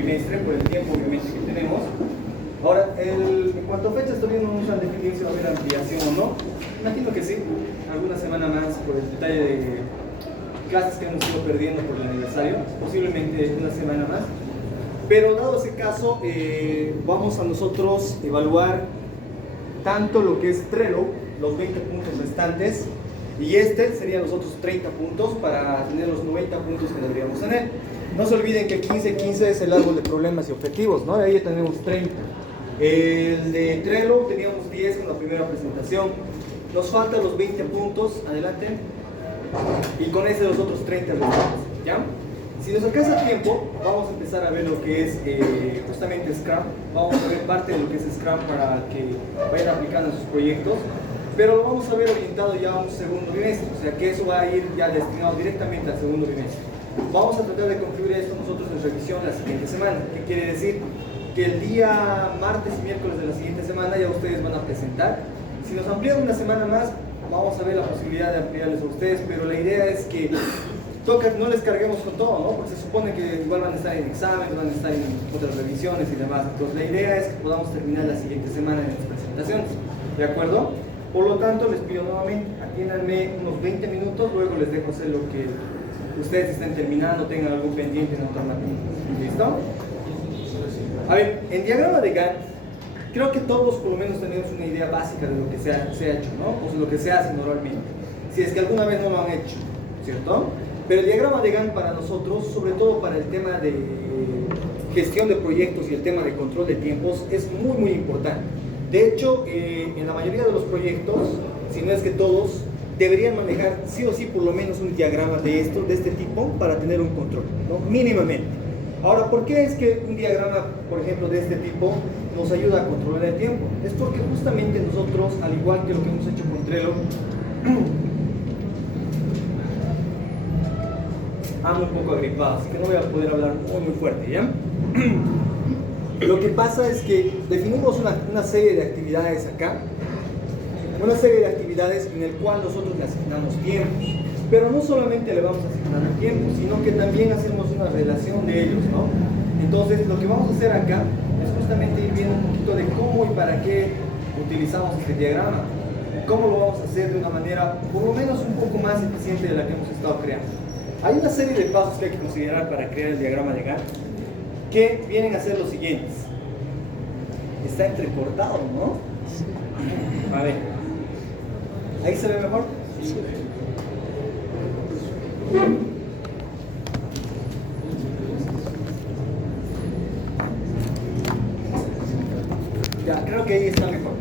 bimestre, por el tiempo obviamente que tenemos. Ahora, en cuanto a fechas, todavía no nos han definido si va a haber ampliación o no. Imagino que sí, alguna semana más por el detalle de clases que hemos ido perdiendo por el aniversario, posiblemente una semana más. Pero dado ese caso, vamos a nosotros evaluar tanto lo que es Trello, los 20 puntos restantes, y este serían los otros 30 puntos para tener los 90 puntos que deberíamos tener. No se olviden que 15-15 es el árbol de problemas y objetivos, ¿no? Ahí tenemos 30. El de Trello teníamos 10 con la primera presentación. Nos faltan los 20 puntos, adelante. Y con ese los otros 30 restantes, ¿ya? Si nos alcanza el tiempo, vamos a empezar a ver lo que es justamente Scrum. Vamos a ver parte de lo que es Scrum para que vayan aplicando en sus proyectos. Pero lo vamos a ver orientado ya a un segundo bimestre, o sea que eso va a ir ya destinado directamente al segundo bimestre. Vamos a tratar de concluir esto nosotros en revisión la siguiente semana. ¿Qué quiere decir? Que el día martes y miércoles de la siguiente semana ya ustedes van a presentar. Si nos amplían una semana más, vamos a ver la posibilidad de ampliarles a ustedes, pero la idea es que no les carguemos con todo, ¿no? Porque se supone que igual van a estar en exámenes, van a estar en otras revisiones y demás. Entonces la idea es que podamos terminar la siguiente semana en las presentaciones, ¿de acuerdo? Por lo tanto, les pido nuevamente, atiéndanme unos 20 minutos, luego les dejo hacer lo que ustedes estén terminando, tengan algún pendiente en otra materia. ¿Listo? A ver, en diagrama de Gantt, creo que todos por lo menos tenemos una idea básica de lo que se ha hecho, ¿no? O sea, lo que se hace normalmente. Si es que alguna vez no lo han hecho, ¿cierto? Pero el diagrama de Gantt para nosotros, sobre todo para el tema de gestión de proyectos y el tema de control de tiempos, es muy, muy importante. De hecho, en la mayoría de los proyectos, si no es que todos, deberían manejar sí o sí por lo menos un diagrama de este tipo para tener un control, ¿no? Mínimamente. Ahora, ¿por qué es que un diagrama, por ejemplo, de este tipo nos ayuda a controlar el tiempo? Es porque justamente nosotros, al igual que lo que hemos hecho con Trello, ando un poco agripado, así que no voy a poder hablar muy fuerte, ¿ya? Lo que pasa es que definimos una serie de actividades acá, una serie de actividades en el cual nosotros le asignamos tiempos, pero no solamente le vamos a asignar el tiempo, sino que también hacemos una relación de ellos, ¿no? Entonces lo que vamos a hacer acá es justamente ir viendo un poquito de cómo y para qué utilizamos este diagrama, cómo lo vamos a hacer de una manera por lo menos un poco más eficiente de la que hemos estado creando. Hay una serie de pasos que hay que considerar para crear el diagrama de Gantt, que vienen a ser los siguientes. Está entrecortado, ¿no? A ver, ¿ahí se ve mejor? Sí. Ya, creo que ahí está mejor.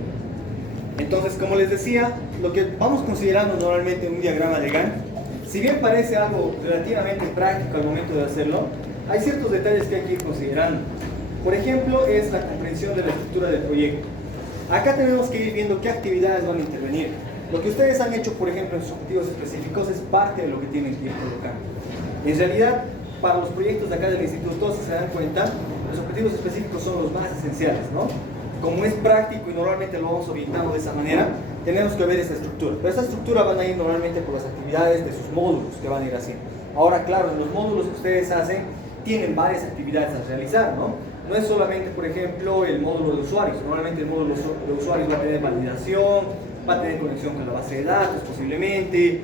Entonces, como les decía, lo que vamos considerando normalmente en un diagrama de Gantt, si bien parece algo relativamente práctico al momento de hacerlo, hay ciertos detalles que hay que ir considerando. Por ejemplo, es la comprensión de la estructura del proyecto. Acá tenemos que ir viendo qué actividades van a intervenir. Lo que ustedes han hecho, por ejemplo, en sus objetivos específicos es parte de lo que tienen que ir colocando. En realidad, para los proyectos de acá del instituto, si se dan cuenta, los objetivos específicos son los más esenciales, ¿no? Como es práctico y normalmente lo vamos orientando de esa manera, tenemos que ver esa estructura. Pero esa estructura van a ir normalmente por las actividades de sus módulos que van a ir haciendo. Ahora, claro, en los módulos que ustedes hacen, tienen varias actividades a realizar, ¿no? No es solamente, por ejemplo, el módulo de usuarios. Normalmente el módulo de usuarios va a tener validación, va a tener conexión con la base de datos posiblemente,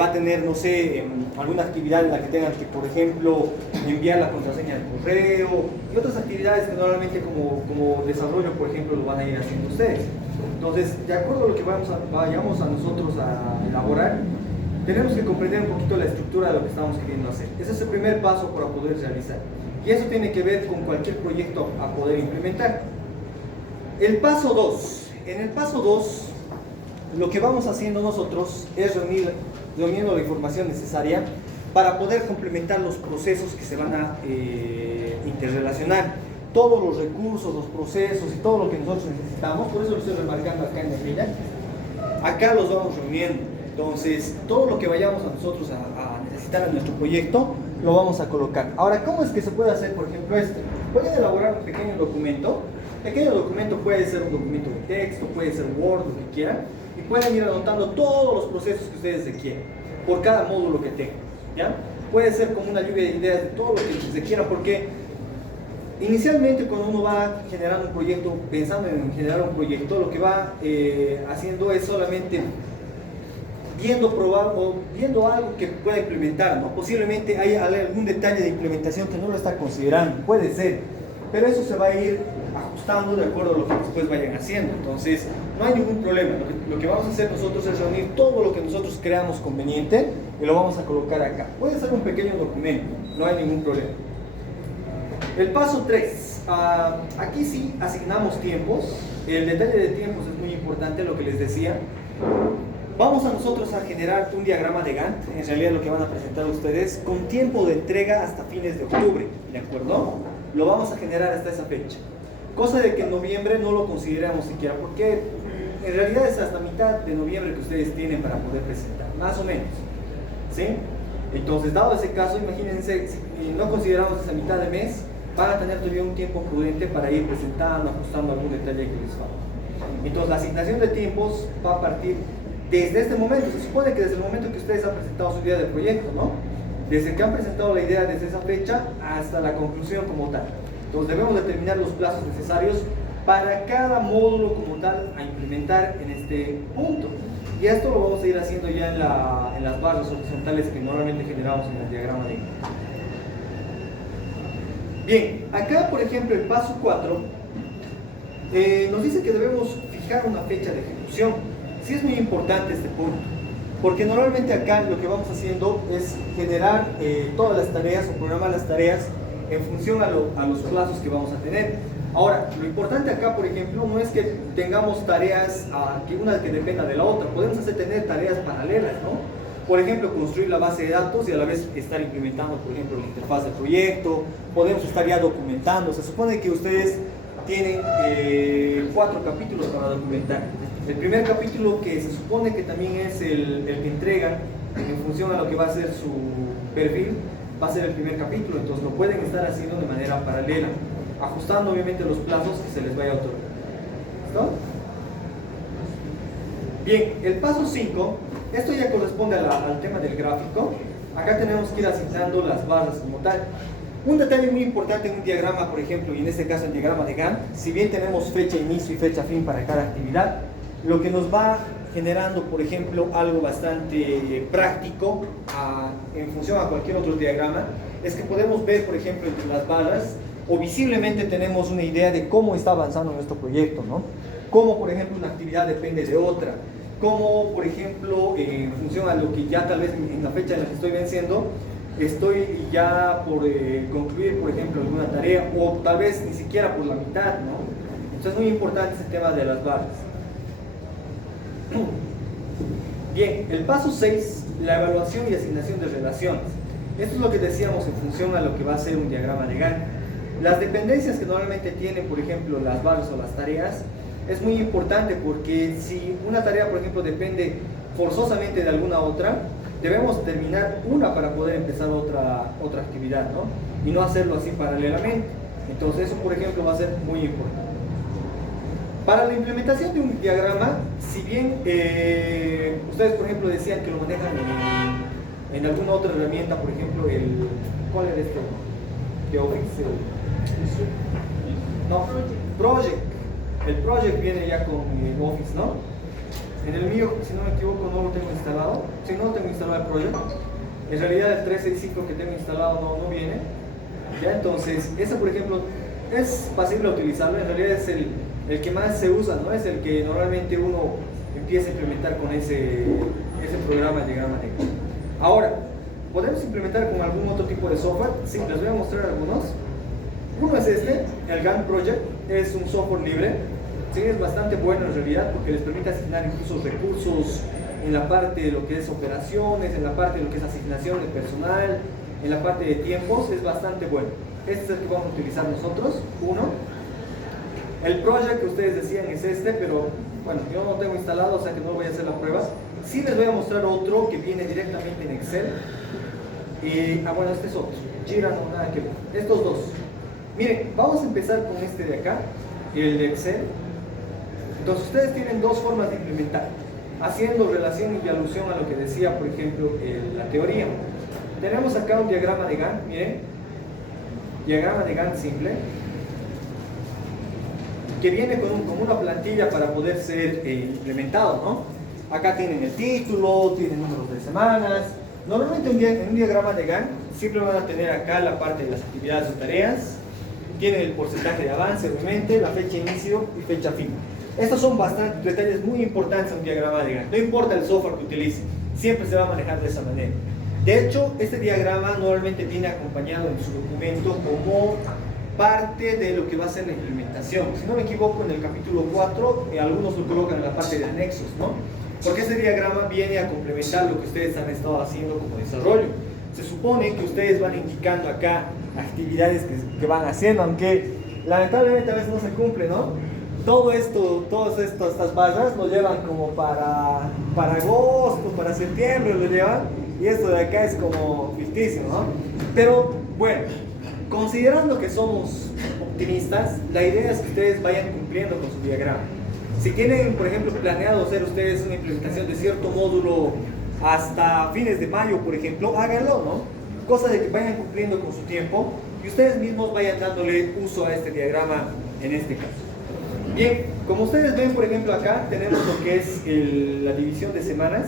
va a tener, no sé, alguna actividad en la que tengan que, por ejemplo, enviar la contraseña del correo y otras actividades que normalmente como desarrollo, por ejemplo, lo van a ir haciendo ustedes. Entonces, de acuerdo a lo que vayamos a nosotros a elaborar, tenemos que comprender un poquito la estructura de lo que estamos queriendo hacer. Ese es el primer paso para poder realizar. Y eso tiene que ver con cualquier proyecto a poder implementar. El paso 2. En el paso 2, lo que vamos haciendo nosotros es reuniendo la información necesaria para poder complementar los procesos que se van a interrelacionar. Todos los recursos, los procesos y todo lo que nosotros necesitamos, por eso lo estoy remarcando acá en la grilla, acá los vamos reuniendo. Entonces, todo lo que vayamos a nosotros a necesitar en nuestro proyecto, lo vamos a colocar. Ahora, ¿cómo es que se puede hacer, por ejemplo, esto? Pueden elaborar un pequeño documento. Pequeño documento puede ser un documento de texto, puede ser Word, lo que quieran, y pueden ir anotando todos los procesos que ustedes requieren, por cada módulo que tengan, ¿ya? Puede ser como una lluvia de ideas de todo lo que se quiera, porque Inicialmente, cuando uno va generando un proyecto, pensando en generar un proyecto, lo que va haciendo es solamente probar o viendo algo que pueda implementar, ¿no? Posiblemente haya algún detalle de implementación que no lo está considerando, puede ser, pero eso se va a ir ajustando de acuerdo a lo que después vayan haciendo. Entonces, no hay ningún problema. Lo que vamos a hacer nosotros es reunir todo lo que nosotros creamos conveniente y lo vamos a colocar acá. Puede ser un pequeño documento, no hay ningún problema. El paso 3. Aquí sí asignamos tiempos. El detalle de tiempos es muy importante, lo que les decía. Vamos a nosotros a generar un diagrama de Gantt, en realidad lo que van a presentar ustedes, con tiempo de entrega hasta fines de octubre, ¿de acuerdo? Lo vamos a generar hasta esa fecha. Cosa de que en noviembre no lo consideramos siquiera, porque en realidad es hasta mitad de noviembre que ustedes tienen para poder presentar, más o menos, ¿sí? Entonces, dado ese caso, imagínense, si no consideramos esa mitad de mes, van a tener todavía un tiempo prudente para ir presentando, ajustando algún detalle que les falta. Entonces, la asignación de tiempos va a partir desde este momento. Se supone que desde el momento que ustedes han presentado su idea de proyecto, ¿no? Desde que han presentado la idea desde esa fecha hasta la conclusión como tal. Entonces debemos determinar los plazos necesarios para cada módulo como tal a implementar en este punto. Y esto lo vamos a ir haciendo ya en las barras horizontales que normalmente generamos en el diagrama de... Bien, acá por ejemplo el paso 4 nos dice que debemos fijar una fecha de ejecución. Sí es muy importante este punto, porque normalmente acá lo que vamos haciendo es generar todas las tareas o programar las tareas en función a los plazos que vamos a tener. Ahora, lo importante acá, por ejemplo, no es que tengamos tareas que una que dependa de la otra. Podemos tener tareas paralelas, ¿no? Por ejemplo, construir la base de datos y a la vez estar implementando, por ejemplo, la interfaz del proyecto. Podemos estar ya documentando. Se supone que ustedes tienen 4 capítulos para documentar. El primer capítulo, que se supone que también es el que entregan en función a lo que va a ser su perfil, va a ser el primer capítulo. Entonces lo pueden estar haciendo de manera paralela, ajustando obviamente los plazos que se les vaya a otorgar. ¿Listo? Bien, el paso 5, esto ya corresponde al tema del gráfico. Acá tenemos que ir asignando las barras como tal. Un detalle muy importante en un diagrama, por ejemplo, y en este caso el diagrama de Gantt, si bien tenemos fecha inicio y fecha fin para cada actividad, lo que nos va generando, por ejemplo, algo bastante práctico en función a cualquier otro diagrama, es que podemos ver, por ejemplo, entre las barras, o visiblemente tenemos una idea de cómo está avanzando nuestro proyecto, ¿no? Cómo, por ejemplo, una actividad depende de otra, cómo, por ejemplo, en función a lo que ya tal vez en la fecha en la que estoy venciendo, estoy ya por concluir, por ejemplo, alguna tarea, o tal vez ni siquiera por la mitad, ¿no? Entonces es muy importante ese tema de las barras. Bien, el paso 6, la evaluación y asignación de relaciones. Esto es lo que decíamos en función a lo que va a ser un diagrama de Gantt. Las dependencias que normalmente tienen, por ejemplo, las barras o las tareas, es muy importante porque si una tarea, por ejemplo, depende forzosamente de alguna otra, debemos terminar una para poder empezar otra actividad, ¿no? Y no hacerlo así paralelamente. Entonces eso, por ejemplo, va a ser muy importante. Para la implementación de un diagrama, si bien ustedes, por ejemplo, decían que lo manejan en alguna otra herramienta, por ejemplo, ¿cuál era este? ¿De Office? No, Project. El Project viene ya con Office, ¿no? En el mío, si no me equivoco, no lo tengo instalado. Si no tengo instalado el Project, en realidad el 365 que tengo instalado no viene. Ya, entonces, ese, por ejemplo, es fácil de utilizarlo. En realidad es el que más se usa, ¿no? Es el que normalmente uno empieza a implementar con ese programa de diagrama de Gantt. Ahora, ¿podemos implementar con algún otro tipo de software? Sí, les voy a mostrar algunos. Uno es el Gantt Project. Es un software libre. Sí, es bastante bueno en realidad porque les permite asignar incluso recursos en la parte de lo que es operaciones, en la parte de lo que es asignación de personal, en la parte de tiempos. Es bastante bueno. Este es el que vamos a utilizar nosotros. Uno. El project que ustedes decían es pero bueno, yo no lo tengo instalado, o sea que no voy a hacer la prueba. Sí les voy a mostrar otro que viene directamente en Excel. Bueno, este es otro. Jira no, nada que ver. Estos dos. Miren, vamos a empezar con este de acá, el de Excel. Entonces ustedes tienen dos formas de implementar, haciendo relación y alusión a lo que decía, por ejemplo, la teoría. Tenemos acá un diagrama de Gantt, miren, diagrama de Gantt simple. que viene con una plantilla para poder ser implementado, ¿no? Acá tienen el título, tienen números de semanas. Normalmente en un diagrama de Gantt siempre van a tener acá la parte de las actividades o tareas, tienen el porcentaje de avance, obviamente, la fecha de inicio y fecha fin. Estos son bastantes detalles muy importantes en un diagrama de Gantt. No importa el software que utilice, siempre se va a manejar de esa manera. De hecho, este diagrama normalmente viene acompañado en su documento como parte de lo que va a ser la implementación. Si no me equivoco, en el capítulo 4, algunos lo colocan en la parte de anexos, ¿no? Porque este diagrama viene a complementar lo que ustedes han estado haciendo como desarrollo. Se supone que ustedes van indicando acá actividades que van haciendo, aunque lamentablemente a veces no se cumple, ¿no? Todo esto, estas barras lo llevan como para agosto, para septiembre lo llevan, y esto de acá es como ficticio, ¿no? Pero bueno, considerando que somos optimistas, la idea es que ustedes vayan cumpliendo con su diagrama. Si tienen, por ejemplo, planeado hacer ustedes una implementación de cierto módulo hasta fines de mayo, por ejemplo, háganlo, ¿no? Cosa de que vayan cumpliendo con su tiempo y ustedes mismos vayan dándole uso a este diagrama en este caso. Bien, como ustedes ven, por ejemplo, acá tenemos lo que es la división de semanas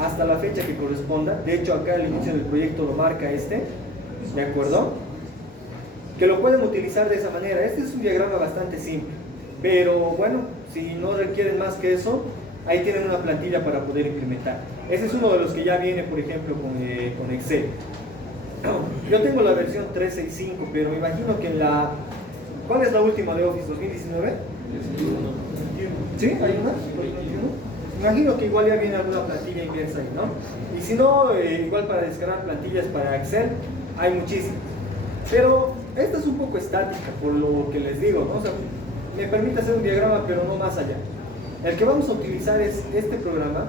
hasta la fecha que corresponda. De hecho, acá el inicio del proyecto lo marca ¿de acuerdo? Que lo pueden utilizar de esa manera. Este es un diagrama bastante simple, pero bueno, si no requieren más que eso, ahí tienen una plantilla para poder implementar. Ese es uno de los que ya viene, por ejemplo, con Excel. Yo tengo la versión 365, pero me imagino que ¿cuál es la última de Office? ¿2019? ¿Sí? ¿Hay una? Me imagino que igual ya viene alguna plantilla inversa ahí, ¿no? Y si no, igual para descargar plantillas para Excel, hay muchísimas. Pero esta es un poco estática, por lo que les digo, ¿no? O sea, me permite hacer un diagrama, pero no más allá. El que vamos a utilizar es este programa,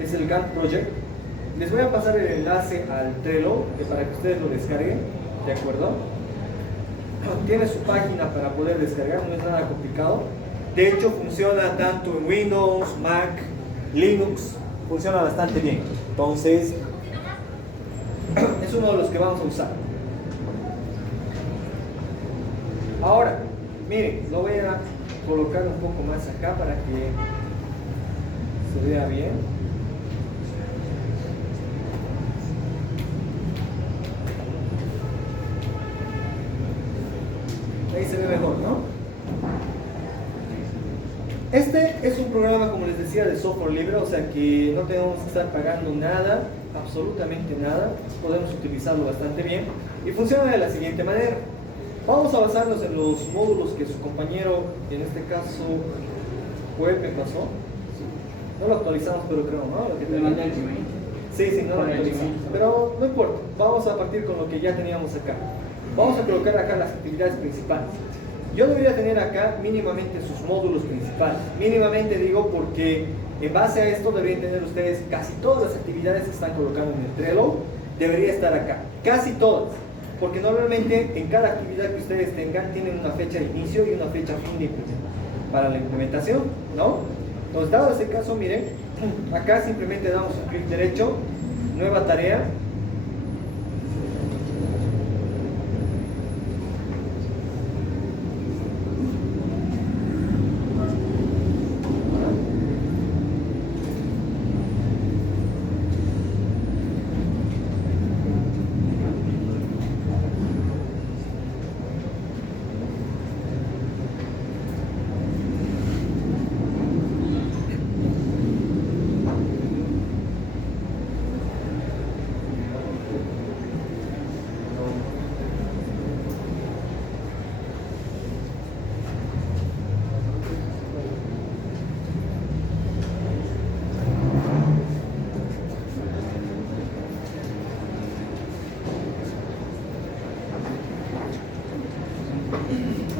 es el Gantt Project. Les voy a pasar el enlace al Trello para que ustedes lo descarguen, ¿de acuerdo? Tiene su página para poder descargar, no es nada complicado. De hecho, funciona tanto en Windows, Mac, Linux, funciona bastante bien. Entonces, es uno de los que vamos a usar. Ahora, miren, lo voy a colocar un poco más acá para que se vea bien. Ahí se ve mejor, ¿no? Este es un programa, como les decía, de software libre, o sea que no tenemos que estar pagando nada, absolutamente nada. Podemos utilizarlo bastante bien y funciona de la siguiente manera. Vamos a basarnos en los módulos que su compañero, en este caso, Web me pasó. No lo actualizamos, pero creo, ¿no? Lo que sí, no lo actualizamos. Pero no importa, vamos a partir con lo que ya teníamos acá. Vamos a colocar acá las actividades principales. Yo debería tener acá mínimamente sus módulos principales. Mínimamente digo porque en base a esto deberían tener ustedes casi todas las actividades que están colocando en el Trello. Debería estar acá, casi todas. Porque normalmente en cada actividad que ustedes tengan tienen una fecha de inicio y una fecha fin para la implementación, ¿no? Entonces, dado ese caso, miren, acá simplemente damos un clic derecho, nueva tarea.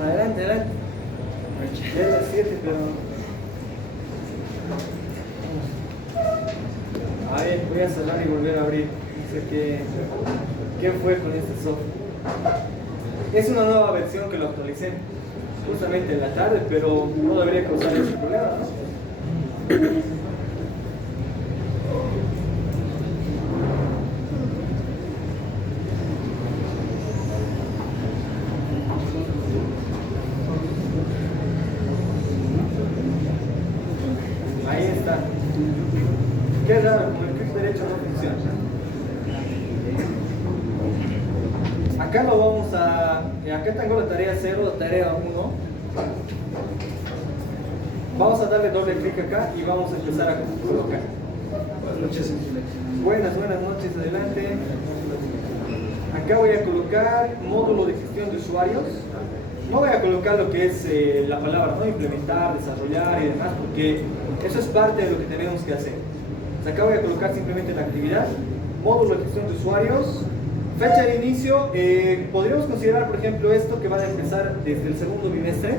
Adelante, adelante. Ya es las 7, pero... A ver, voy a cerrar y volver a abrir. No sé qué fue con este software. Es una nueva versión que lo actualicé justamente en la tarde, pero no debería causar ese problema, ¿no? Qué raro, con el clic derecho no funciona. Acá lo vamos a... Acá tengo la tarea 0, la tarea 1. Vamos a darle doble clic acá y vamos a empezar a colocar. Buenas noches. Buenas noches, adelante. Acá voy a colocar módulo de gestión de usuarios. No voy a colocar lo que es la palabra, ¿no? Implementar, desarrollar y demás, porque eso es parte de lo que tenemos que hacer. Entonces acá voy a colocar simplemente la actividad, módulo de gestión de usuarios, fecha de inicio. Podríamos considerar, por ejemplo, esto que van a empezar desde el segundo bimestre.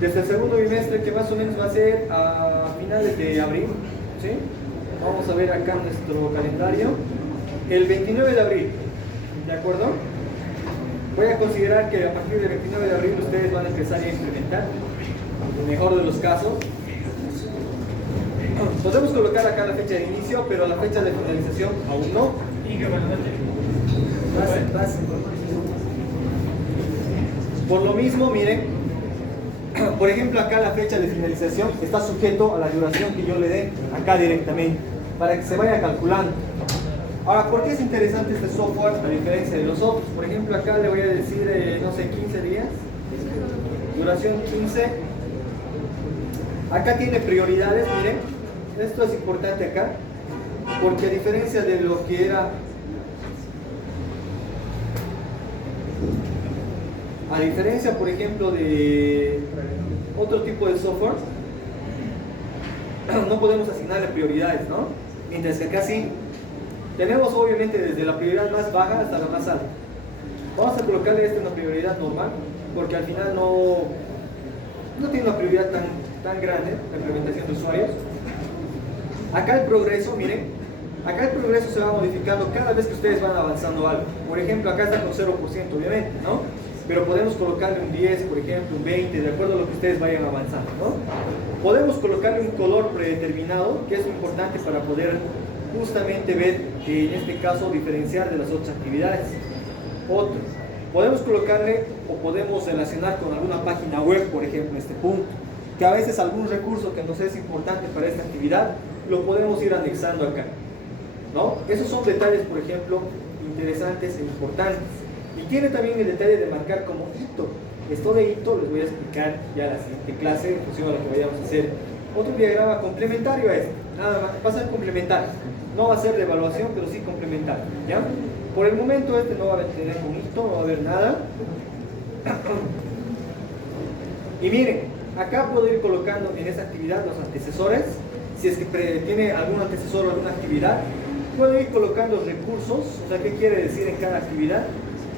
Desde el segundo bimestre, que más o menos va a ser a finales de abril, ¿sí? Vamos a ver acá nuestro calendario. El 29 de abril, ¿de acuerdo? Voy a considerar que a partir del 29 de abril ustedes van a empezar a implementar, en el mejor de los casos. Podemos colocar acá la fecha de inicio, pero la fecha de finalización aún no. Pasen. Por lo mismo, miren, por ejemplo, acá la fecha de finalización está sujeto a la duración que yo le dé acá directamente, para que se vaya calculando. Ahora, ¿por qué es interesante este software a diferencia de los otros? Por ejemplo, acá le voy a decir, no sé, 15 días, duración 15. Acá tiene prioridades, miren, esto es importante acá, porque a diferencia de lo que era, por ejemplo, de otro tipo de software, no podemos asignarle prioridades, ¿no? Mientras que acá sí. Tenemos obviamente desde la prioridad más baja hasta la más alta. Vamos a colocarle esta una prioridad normal, porque al final no tiene una prioridad tan grande la implementación de usuarios. Acá el progreso, miren, acá el progreso se va modificando cada vez que ustedes van avanzando algo. Por ejemplo, acá está con 0%, obviamente, ¿no? Pero podemos colocarle un 10, por ejemplo, un 20, de acuerdo a lo que ustedes vayan avanzando, ¿no? Podemos colocarle un color predeterminado, que es importante para poder justamente ver, en este caso, diferenciar de las otras actividades. Otro, podemos colocarle o podemos relacionar con alguna página web, por ejemplo, este punto, que a veces algún recurso que nos es importante para esta actividad, lo podemos ir anexando acá, ¿no? Esos son detalles, por ejemplo, interesantes e importantes. Y tiene también el detalle de marcar como hito. Esto de hito les voy a explicar ya en la siguiente clase, en función a lo que vayamos a hacer. Otro diagrama complementario a este, nada más, va a ser complementario. No va a ser de evaluación, pero sí complementario, ¿ya? Por el momento este no va a tener un hito, no va a haber nada. Y miren, acá puedo ir colocando en esa actividad los antecesores. Si es que tiene algún antecesor o alguna actividad, puedo ir colocando recursos. O sea, ¿qué quiere decir en cada actividad?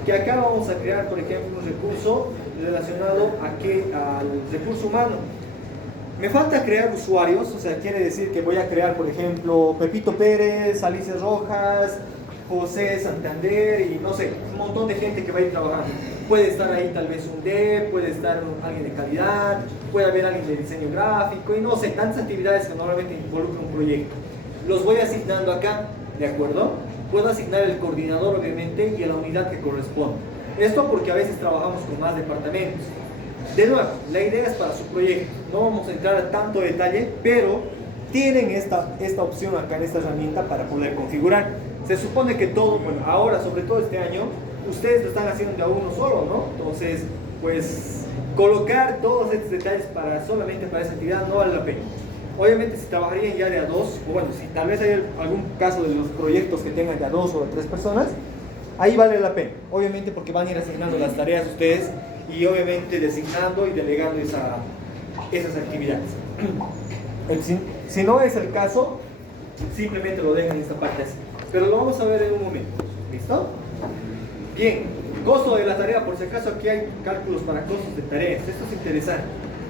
Que acá vamos a crear, por ejemplo, un recurso relacionado al recurso humano. Me falta crear usuarios, o sea, quiere decir que voy a crear, por ejemplo, Pepito Pérez, Alicia Rojas, José Santander y no sé, un montón de gente que va a ir trabajando. Puede estar ahí tal vez un dev, puede estar alguien de calidad, puede haber alguien de diseño gráfico y no sé, tantas actividades que normalmente involucran un proyecto. Los voy asignando acá, ¿de acuerdo? Puedo asignar el coordinador, obviamente, y a la unidad que corresponde. Esto porque a veces trabajamos con más departamentos. De nuevo, la idea es para su proyecto. No vamos a entrar a tanto detalle, pero tienen esta opción acá en esta herramienta para poder configurar. Se supone que todo, bueno, ahora, sobre todo este año, ustedes lo están haciendo de a uno solo, ¿no? Entonces, pues, colocar todos estos detalles solamente para esa actividad no vale la pena. Obviamente, si trabajarían ya de a dos, o bueno, si tal vez hay algún caso de los proyectos que tengan de a dos o de tres personas, ahí vale la pena. Obviamente, porque van a ir asignando las tareas ustedes y obviamente designando y delegando esas actividades. Si no es el caso, simplemente lo dejan en esta parte así. Pero lo vamos a ver en un momento. ¿Listo? Bien, costo de la tarea, por si acaso aquí hay cálculos para costos de tareas. Esto es interesante.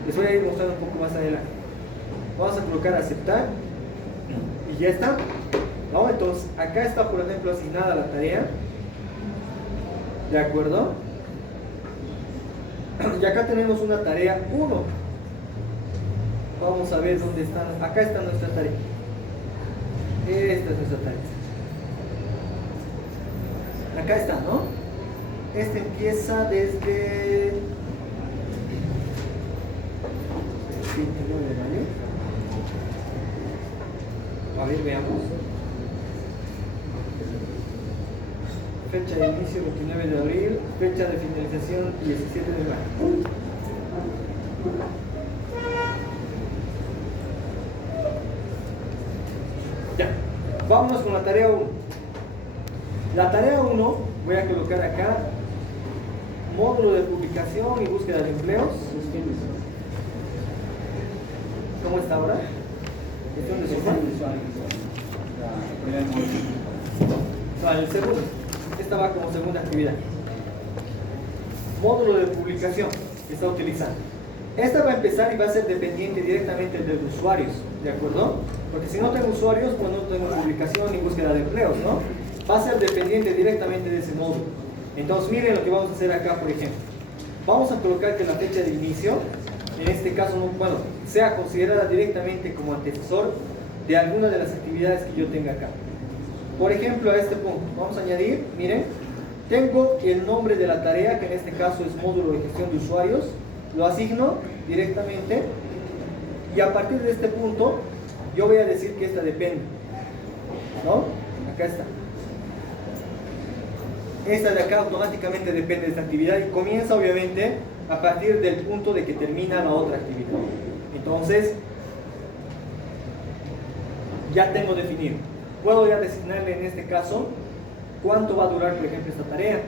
Les voy a ir mostrando un poco más adelante. Vamos a colocar aceptar y ya está. ¿No? Entonces, acá está, por ejemplo, asignada la tarea. ¿De acuerdo? Y acá tenemos una tarea 1. Vamos a ver dónde están. Acá está nuestra tarea. Esta es nuestra tarea. Acá está, ¿no? Este empieza desde el 29 de mayo. A ver, veamos. Fecha de inicio 29 de abril, fecha de finalización 17 de mayo. Ya, vámonos con la tarea 1. La tarea 1, voy a colocar acá módulo de publicación y búsqueda de empleos. ¿Cómo está ahora? Gestión de usuarios. No, el segundo. Esta va como segunda actividad. Módulo de publicación que está utilizando. Esta va a empezar y va a ser dependiente directamente de los usuarios, ¿de acuerdo? Porque si no tengo usuarios, pues no tengo publicación ni búsqueda de empleos, ¿no? Va a ser dependiente directamente de ese módulo. Entonces miren lo que vamos a hacer acá, por ejemplo. Vamos a colocar que la fecha de inicio, en este caso, bueno, sea considerada directamente como antecesor de alguna de las actividades que yo tenga acá. Por ejemplo, a este punto, vamos a añadir, miren, tengo el nombre de la tarea, que en este caso es módulo de gestión de usuarios, lo asigno directamente y a partir de este punto yo voy a decir que esta depende, ¿no? Acá está. Esta de acá automáticamente depende de esta actividad y comienza obviamente a partir del punto de que termina la otra actividad. Entonces, ya tengo definido. Puedo ya designarle en este caso cuánto va a durar, por ejemplo, esta tarea.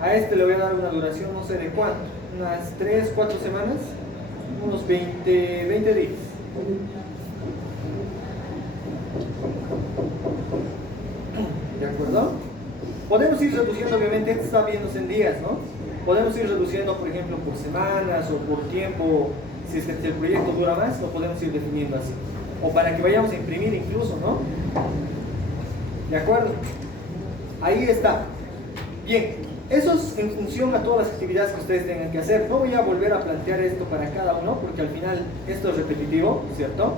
A este le voy a dar una duración, no sé de cuánto, unas 3, 4 semanas, unos 20 días. ¿De acuerdo? Podemos ir reduciendo, obviamente, esto está viéndose en días, ¿no? Podemos ir reduciendo, por ejemplo, por semanas o por tiempo, si es que el proyecto dura más, lo podemos ir definiendo así. O para que vayamos a imprimir incluso, ¿no? ¿De acuerdo? Ahí está. Bien, eso es en función a todas las actividades que ustedes tengan que hacer. No voy a volver a plantear esto para cada uno, porque al final esto es repetitivo, ¿cierto?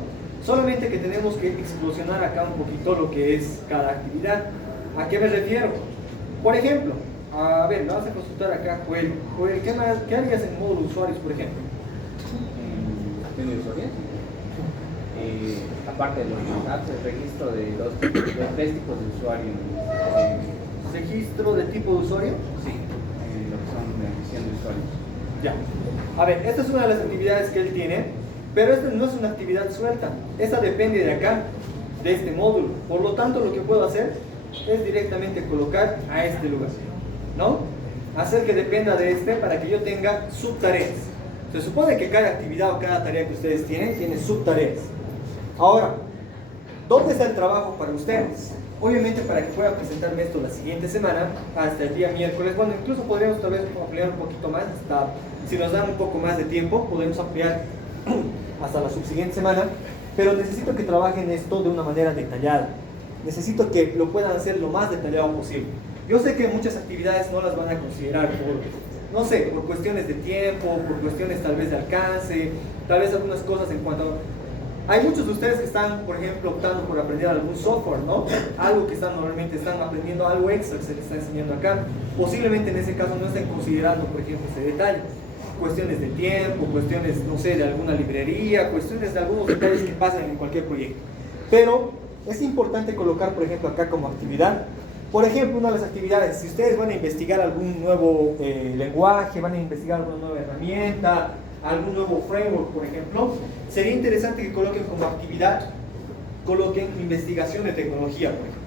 Solamente que tenemos que explosionar acá un poquito lo que es cada actividad. ¿A qué me refiero? Por ejemplo, a ver, vamos a consultar acá, Joel. Joel, ¿qué harías en módulo usuarios, por ejemplo? ¿Gestión de usuarios? Aparte de los datos, el registro de los 3 tipos de usuario. ¿Registro de tipo de usuario? Sí, lo que son la gestión de usuarios. Ya. A ver, esta es una de las actividades que él tiene, pero esta no es una actividad suelta. Esta depende de acá, de este módulo. Por lo tanto, lo que puedo hacer es directamente colocar a este lugar, ¿no? Hacer que dependa de este para que yo tenga subtareas. Se supone que cada actividad o cada tarea que ustedes tienen tiene subtareas. Ahora, ¿dónde está el trabajo para ustedes? Obviamente para que pueda presentarme esto la siguiente semana, hasta el día miércoles, bueno, incluso podríamos tal vez ampliar un poquito más, hasta, si nos dan un poco más de tiempo, podemos ampliar hasta la subsiguiente semana, pero necesito que trabajen esto de una manera detallada. Necesito que lo puedan hacer lo más detallado posible. Yo sé que muchas actividades no las van a considerar por, no sé, por cuestiones de tiempo, por cuestiones tal vez de alcance, tal vez algunas cosas en cuanto a... Hay muchos de ustedes que están, por ejemplo, optando por aprender algún software, ¿no? Algo que normalmente están aprendiendo, algo extra que se les está enseñando acá. Posiblemente en ese caso no estén considerando, por ejemplo, ese detalle. Cuestiones de tiempo, cuestiones, no sé, de alguna librería, cuestiones de algunos detalles que pasan en cualquier proyecto. Pero es importante colocar, por ejemplo, acá como actividad. Por ejemplo, una de las actividades, si ustedes van a investigar algún nuevo lenguaje, van a investigar alguna nueva herramienta, algún nuevo framework, por ejemplo, sería interesante que coloquen como actividad, coloquen investigación de tecnología, por ejemplo,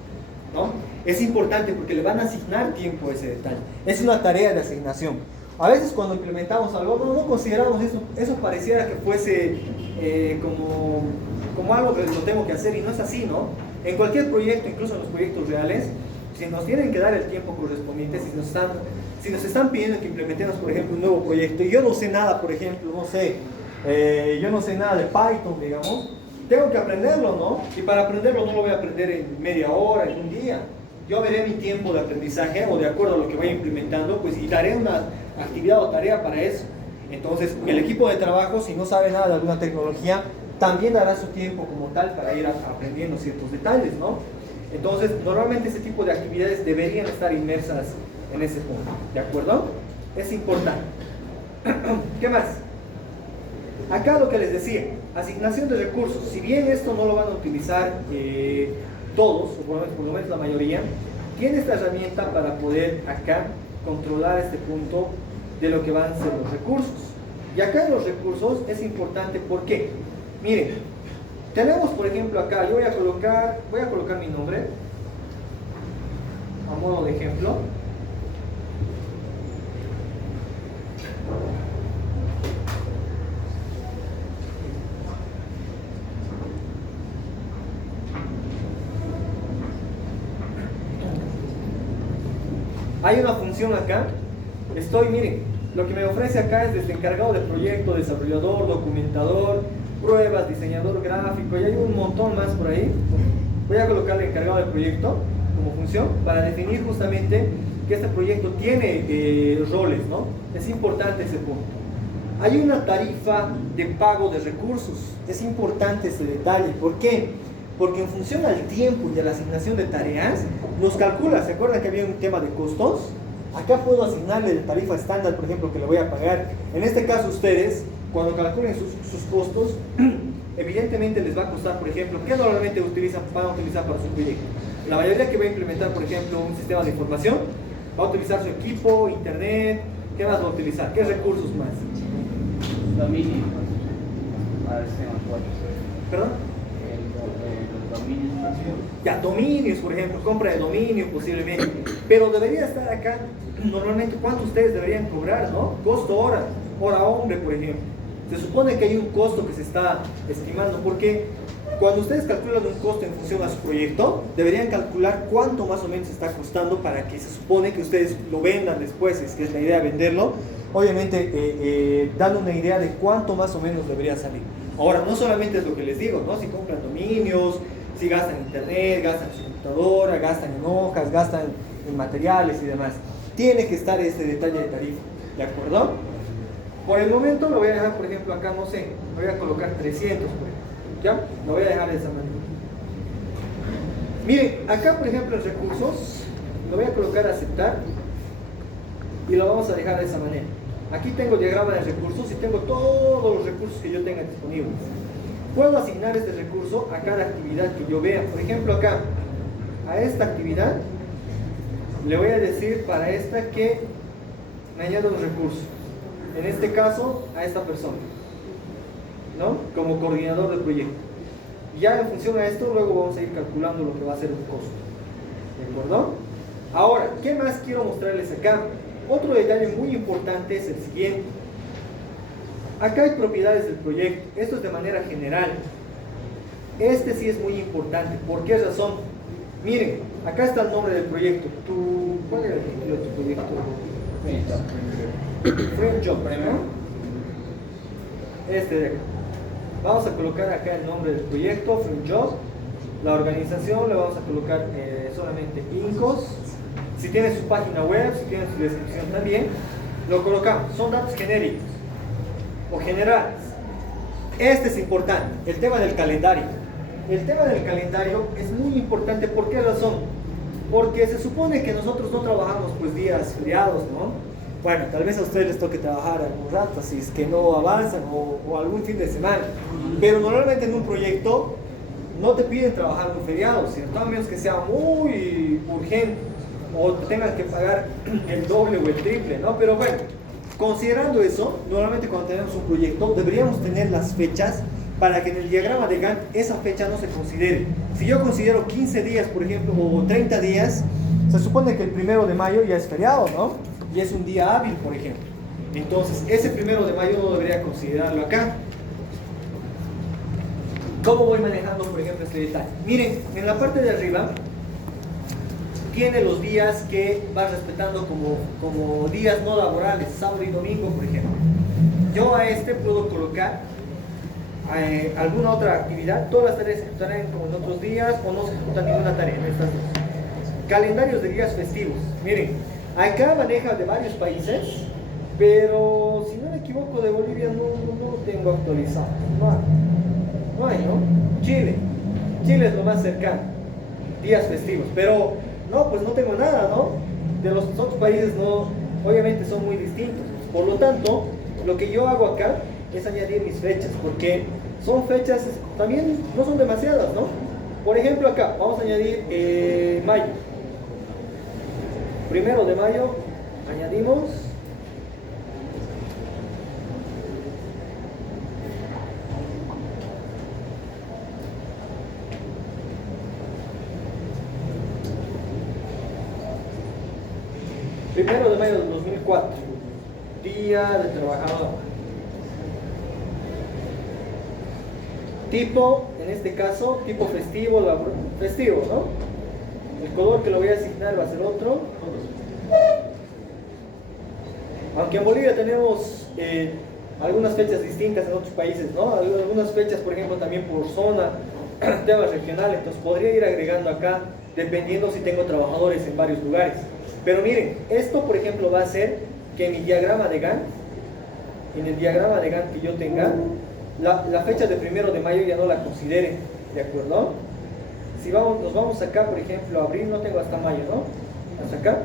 ¿no? Es importante porque le van a asignar tiempo a ese detalle. Es una tarea de asignación. A veces cuando implementamos algo, no consideramos eso. Eso pareciera que fuese como algo que lo tengo que hacer y no es así, ¿no? En cualquier proyecto, incluso en los proyectos reales, si nos tienen que dar el tiempo correspondiente, si nos están pidiendo que implementemos, por ejemplo, un nuevo proyecto, y yo no sé nada, por ejemplo, yo no sé nada de Python, digamos, tengo que aprenderlo, ¿no? Y para aprenderlo no lo voy a aprender en media hora, en un día. Yo veré mi tiempo de aprendizaje o de acuerdo a lo que vaya implementando, pues y daré una actividad o tarea para eso. Entonces, el equipo de trabajo, si no sabe nada de alguna tecnología, también dará su tiempo como tal para ir aprendiendo ciertos detalles, ¿no? Entonces, normalmente este tipo de actividades deberían estar inmersas en ese punto, ¿de acuerdo? Es importante. ¿Qué más? Acá lo que les decía, asignación de recursos. Si bien esto no lo van a utilizar todos, o por lo menos la mayoría, tiene esta herramienta para poder acá controlar este punto de lo que van a ser los recursos. Y acá en los recursos es importante, ¿por qué? Miren, tenemos por ejemplo acá, yo voy a colocar mi nombre a modo de ejemplo. Hay una función acá, miren, lo que me ofrece acá es desde encargado de proyecto, desarrollador, documentador, pruebas, diseñador gráfico, y hay un montón más por ahí. Voy a colocarle encargado de proyecto como función para definir justamente que este proyecto tiene roles, ¿no? Es importante ese punto. Hay una tarifa de pago de recursos, es importante ese detalle. ¿Por qué? Porque en función al tiempo y a la asignación de tareas, nos calcula. ¿Se acuerdan que había un tema de costos? Acá puedo asignarle la tarifa estándar, por ejemplo, que le voy a pagar. En este caso ustedes, cuando calculen sus costos, evidentemente les va a costar, por ejemplo, ¿qué normalmente van a utilizar para su proyecto? La mayoría que va a implementar, por ejemplo, un sistema de información, va a utilizar su equipo, internet. ¿Qué más va a utilizar? ¿Qué recursos más? Dominio. ¿Perdón? Los dominios. Ya, dominios, por ejemplo, compra de dominio posiblemente. Pero debería estar acá, normalmente, ¿cuánto ustedes deberían cobrar, no? Costo hora hombre, por ejemplo. Se supone que hay un costo que se está estimando, porque cuando ustedes calculan un costo en función a su proyecto, deberían calcular cuánto más o menos está costando para que se supone que ustedes lo vendan después, es que es la idea venderlo. Obviamente, dando una idea de cuánto más o menos debería salir. Ahora, no solamente es lo que les digo, ¿no? Si compran dominios, si gastan en internet, gastan en su computadora, gastan en hojas, gastan en materiales y demás. Tiene que estar ese detalle de tarifa, ¿de acuerdo? Por el momento lo voy a dejar, por ejemplo, acá, no sé, voy a colocar 300, por ejemplo, ¿ya? Lo voy a dejar de esa manera. Miren, acá, por ejemplo, en recursos, lo voy a colocar a aceptar y lo vamos a dejar de esa manera. Aquí tengo diagrama de recursos y tengo todos los recursos que yo tenga disponibles. Puedo asignar este recurso a cada actividad que yo vea. Por ejemplo, acá, a esta actividad, le voy a decir para esta que me añado un recurso. En este caso, a esta persona, ¿no? Como coordinador del proyecto. Ya en función a esto, luego vamos a ir calculando lo que va a ser el costo. ¿De acuerdo? Ahora, ¿qué más quiero mostrarles acá? Otro detalle muy importante es el siguiente. Acá hay propiedades del proyecto. Esto es de manera general. Este sí es muy importante. ¿Por qué razón? Miren, acá está el nombre del proyecto. ¿Cuál era el título de tu proyecto? Frame Job, ¿no? Este de acá. Vamos a colocar acá el nombre del proyecto, Frame Job. La organización le vamos a colocar solamente INCOS. Si tiene su página web, si tiene su descripción también, lo colocamos. Son datos genéricos o generales. Este es importante, el tema del calendario. El tema del calendario es muy importante. ¿Por qué razón? Porque se supone que nosotros no trabajamos pues días feriados, ¿no? Bueno, tal vez a ustedes les toque trabajar algún rato, si es que no avanzan o algún fin de semana. Pero normalmente en un proyecto no te piden trabajar un feriado, ¿cierto? A menos que sea muy urgente o te tengan que pagar el doble o el triple, ¿no? Pero bueno, considerando eso, normalmente cuando tenemos un proyecto deberíamos tener las fechas para que en el diagrama de Gantt esa fecha no se considere. Si yo considero 15 días, por ejemplo, o 30 días, se supone que el 1 de mayo ya es feriado, ¿no? Y es un día hábil, por ejemplo. Entonces, ese 1 de mayo no debería considerarlo acá. ¿Cómo voy manejando, por ejemplo, este detalle? Miren, en la parte de arriba tiene los días que va respetando como días no laborales, sábado y domingo, por ejemplo. Yo a este puedo colocar alguna otra actividad. Todas las tareas se ejecutarán como en otros días o no se ejecuta ninguna tarea en estas dos. Calendarios de días festivos. Miren, acá maneja de varios países, pero si no me equivoco de Bolivia no lo tengo actualizado. No hay, ¿no? Chile es lo más cercano, días festivos, pero no, pues no tengo nada, ¿no? De los otros países no, obviamente son muy distintos. Por lo tanto, lo que yo hago acá es añadir mis fechas, porque son fechas, también no son demasiadas, ¿no? Por ejemplo, acá vamos a añadir mayo. 1 de mayo, añadimos. Primero de mayo del 2004, Día del Trabajador. Tipo, en este caso, tipo festivo, festivo, ¿no? El color que lo voy a asignar va a ser otro. Aunque en Bolivia tenemos algunas fechas distintas en otros países, ¿no? Algunas fechas, por ejemplo, también por zona, temas regionales, entonces podría ir agregando acá, dependiendo si tengo trabajadores en varios lugares. Pero miren, esto por ejemplo va a hacer que en mi diagrama de Gantt, en el diagrama de Gantt que yo tenga, la fecha de 1 de mayo ya no la considere, ¿de acuerdo? Si nos vamos acá, por ejemplo, abril, no tengo hasta mayo, ¿no? Hasta acá,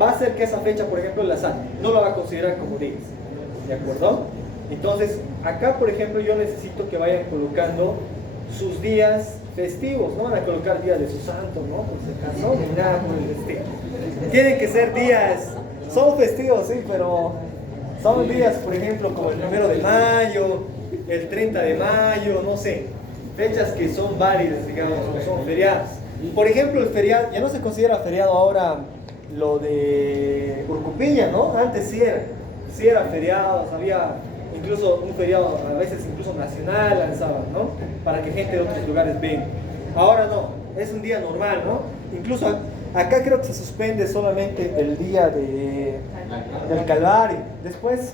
va a ser que esa fecha, por ejemplo, la SAT no la va a considerar como días, ¿de acuerdo? Entonces, acá, por ejemplo, yo necesito que vayan colocando sus días festivos, no van a colocar días de su santo, ¿no? Por si acaso, ni nada por el estilo. Tienen que ser días, son festivos, sí, pero son días, por ejemplo, como el 1 de mayo, el 30 de mayo, no sé, fechas que son válidas, digamos, que son feriadas. Por ejemplo, el feriado, ya no se considera feriado ahora lo de Urcupiña, ¿no? Antes sí era feriado, había incluso un feriado, a veces incluso nacional lanzaban, ¿no? Para que gente de otros lugares venga. Ahora no, es un día normal, ¿no? Incluso acá creo que se suspende solamente el día del Calvario. Después,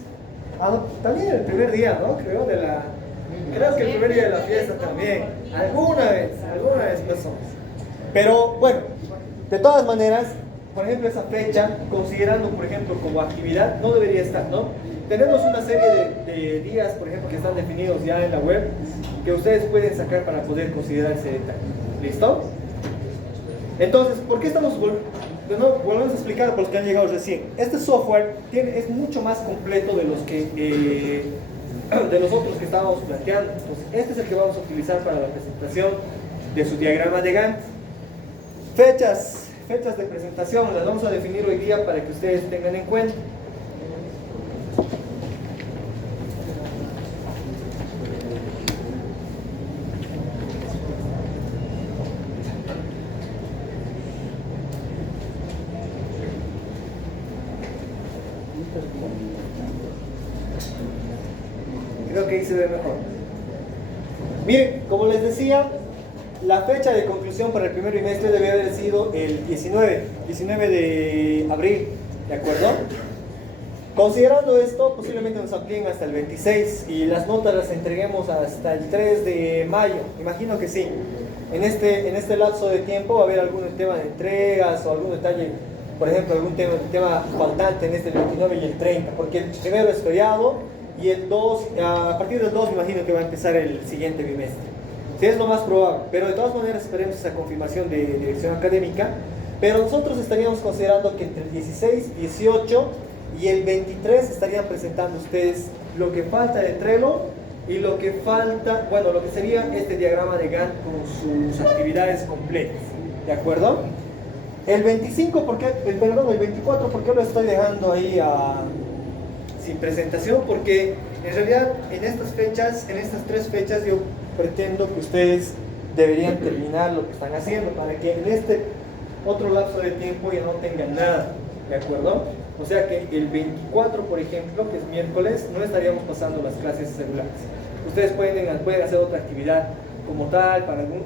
no, también el primer día, ¿no? Creo que el primer día de la fiesta también. Alguna vez pasó. Pero bueno, de todas maneras, por ejemplo, esa fecha, considerando, por ejemplo, como actividad, no debería estar, ¿no? Tenemos una serie de días, por ejemplo, que están definidos ya en la web, que ustedes pueden sacar para poder considerar ese detalle. ¿Listo? Entonces, ¿por qué estamos volvemos a explicar por los que han llegado recién? Este software es mucho más completo de los otros que estábamos planteando. Entonces, este es el que vamos a utilizar para la presentación de su diagrama de Gantt. Fechas de presentación las vamos a definir hoy día para que ustedes tengan en cuenta. Creo que ahí se ve mejor. Miren, como les decía, la fecha de conclusión para el primer bimestre debe haber sido el 19 de abril, ¿de acuerdo? Considerando esto, posiblemente nos amplíen hasta el 26 y las notas las entreguemos hasta el 3 de mayo, imagino que sí. En este lapso de tiempo va a haber algún tema de entregas o algún detalle, por ejemplo, algún tema faltante en este 29 y el 30, porque el primero es feriado y el 2, a partir del 2 me imagino que va a empezar el siguiente bimestre. Sí, es lo más probable, pero de todas maneras esperemos esa confirmación de dirección académica. Pero nosotros estaríamos considerando que entre el 16, 18 y el 23 estarían presentando ustedes lo que falta de Trello y lo que falta, bueno, lo que sería este diagrama de Gantt con sus actividades completas, ¿de acuerdo? El 25, el 24, ¿por qué lo estoy dejando ahí sin presentación? Porque en realidad en estas 3 fechas yo pretendo que ustedes deberían terminar lo que están haciendo para que en este otro lapso de tiempo ya no tengan nada, ¿de acuerdo? O sea que el 24, por ejemplo, que es miércoles, no estaríamos pasando las clases regulares. Ustedes pueden hacer otra actividad como tal, para algún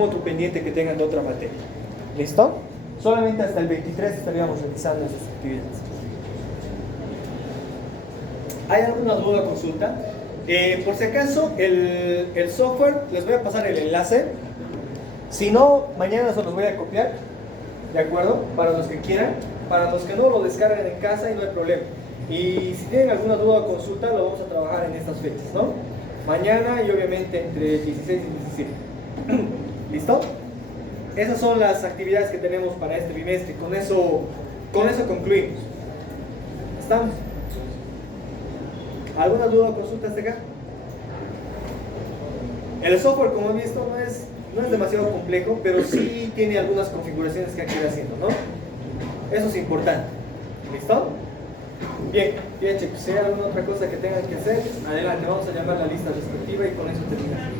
otro pendiente que tengan de otra materia. ¿Listo? Solamente hasta el 23 estaríamos realizando esas actividades. ¿Hay alguna duda o consulta? Por si acaso, el software, les voy a pasar el enlace. Si no, mañana se los voy a copiar, ¿de acuerdo? Para los que quieran. Para los que no, lo descarguen en casa y no hay problema. Y si tienen alguna duda o consulta, lo vamos a trabajar en estas fechas, ¿no? Mañana y obviamente entre 16 y 17. ¿Listo? Esas son las actividades que tenemos para este bimestre. Con eso concluimos. ¿Estamos? ¿Alguna duda o consulta hasta acá? El software, como he visto, no es demasiado complejo, pero sí tiene algunas configuraciones que hay que ir haciendo, ¿no? Eso es importante. ¿Listo? Bien, chicos, si hay alguna otra cosa que tengan que hacer, adelante, vamos a llamar la lista respectiva y con eso terminamos.